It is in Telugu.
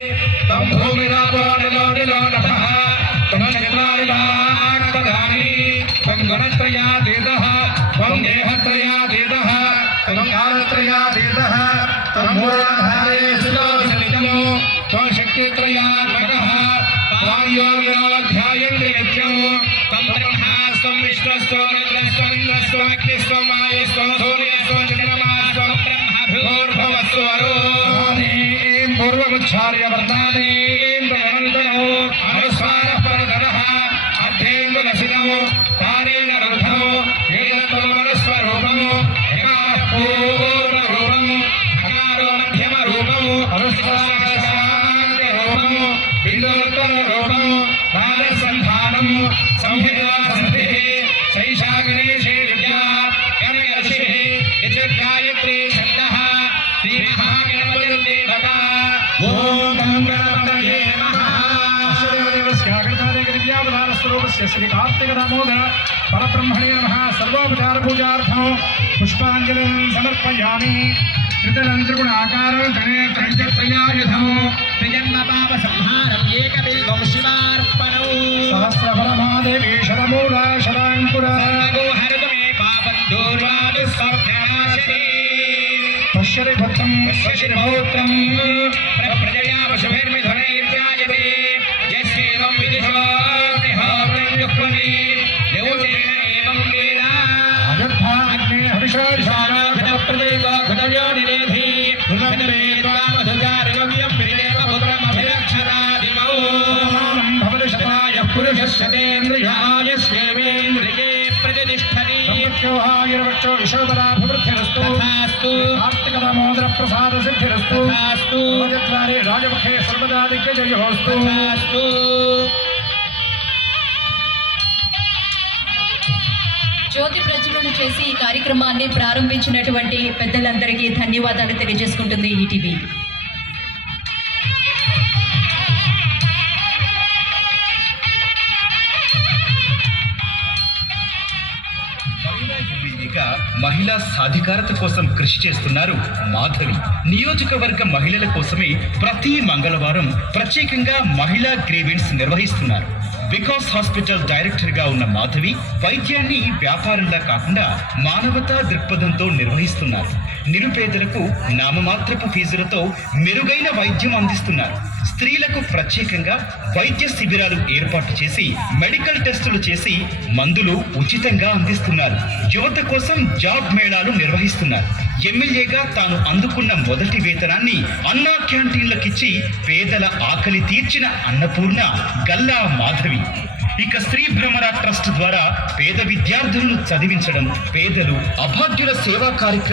तं भूमिरापोनिलोनिलोनभः तं चन्द्रारिवाक्तधानी तं गुणत्रयातीतः त्वं देहत्रयातीतः तं कालत्रयातीतः तं मूलाधारेषुलोचनिजमो त्वं शक्तित्रयात्मकः त्वां योगिनोऽध्यायन्ति नित्यं तं ब्रह्मास्त्वं विष्णुस्त्वं रुद्रस्त्वम् इन्द्रस्त्वम् अग्निस्त्वम् वायुस्त्वम् सूर्यस्त्वम् శైషాగణేశే విద్యా గణగర్షి నిజగాయత్రీ ఛందీమ श्री कार्तिक दामोदर परब्रह्मणे नमः सर्वोपचार पूजार्थं पुष्पाञ्जलिं समर्पयामि त्रितलं त्रिगुणाकारं गणे त्रयत्रयायुधमो त्रिजन्मपापसंहारम् एकबिल्वं शिवार्पणौ सहस्रफलमादेवी शरमूल शराङ्कुर सर्वगो हरतु मे पश्यति भक्तं पश्यति पौत्रं प्रजया पशुभिर्मिथुनैर्जायते यस्येवं विदिशोऽग्निहोत्रं जुह्वति देवतेन एवं वेद अयोध्याग्ने हविषारिषाण घटप्रदेव घटयोनिरेधि घटमेत्वामधुजारिगव्यं विदेव पुत्रमभिरक्षरादिमौ भवति शताय शताय पुरुषशतेन्द्रियाय स्वेवेन्द्रिये प्रतिष्ठति प्रत्योहायर्वक्षो यशोदराभिवृद्धिरस्तु तथास्तु कार्तिक दामोदर प्रसाद सिद्धिरस्तु तथास्तु राजद्वारे राजमुखे सर्वदा दिग्विजयोस्तु तथास्तु జ్యోతి ప్రజ్వలన చేసి ఈ కార్యక్రమాన్ని ప్రారంభించినటువంటి పెద్దలందరికీ ధన్యవాదాలు తెలియజేసుకుంటుంది ఈటీవీ ఇక మహిళా సాధికారత కోసం కృషి చేస్తున్నారు మాధవి. నియోజకవర్గ మహిళల కోసమే ప్రతి మంగళవారం ప్రత్యేకంగా మహిళా గ్రీవెన్స్ నిర్వహిస్తున్నారు. వికాస్ హాస్పిటల్ డైరెక్టర్గా ఉన్న మాధవి వైద్యాన్ని వ్యాపారంలా కాకుండా మానవతా దృక్పథంతో నిర్వహిస్తున్నారు. నిరుపేదలకు నామమాత్రపు ఫీజులతో మెరుగైన వైద్యం అందిస్తున్నారు. స్త్రీలకు ప్రత్యేకంగా వైద్య శిబిరాలు ఏర్పాటు చేసి మెడికల్ టెస్టులు చేసి మందులు ఉచితంగా అందిస్తున్నారు. యువత కోసం జాబ్ మేళాలు నిర్వహిస్తున్నారు. ఎమ్మెల్యేగా తాను అందుకున్న మొదటి వేతనాన్ని అన్నా క్యాంటీన్లకిచ్చి పేదల ఆకలి తీర్చిన అన్నపూర్ణ గల్లా మాధవి. ఇక స్త్రీ భ్రమర ట్రస్ట్ ద్వారా పేద విద్యార్థులను చదివించడం పేదలు అభాగ్యుల సేవా కార్యక్రమం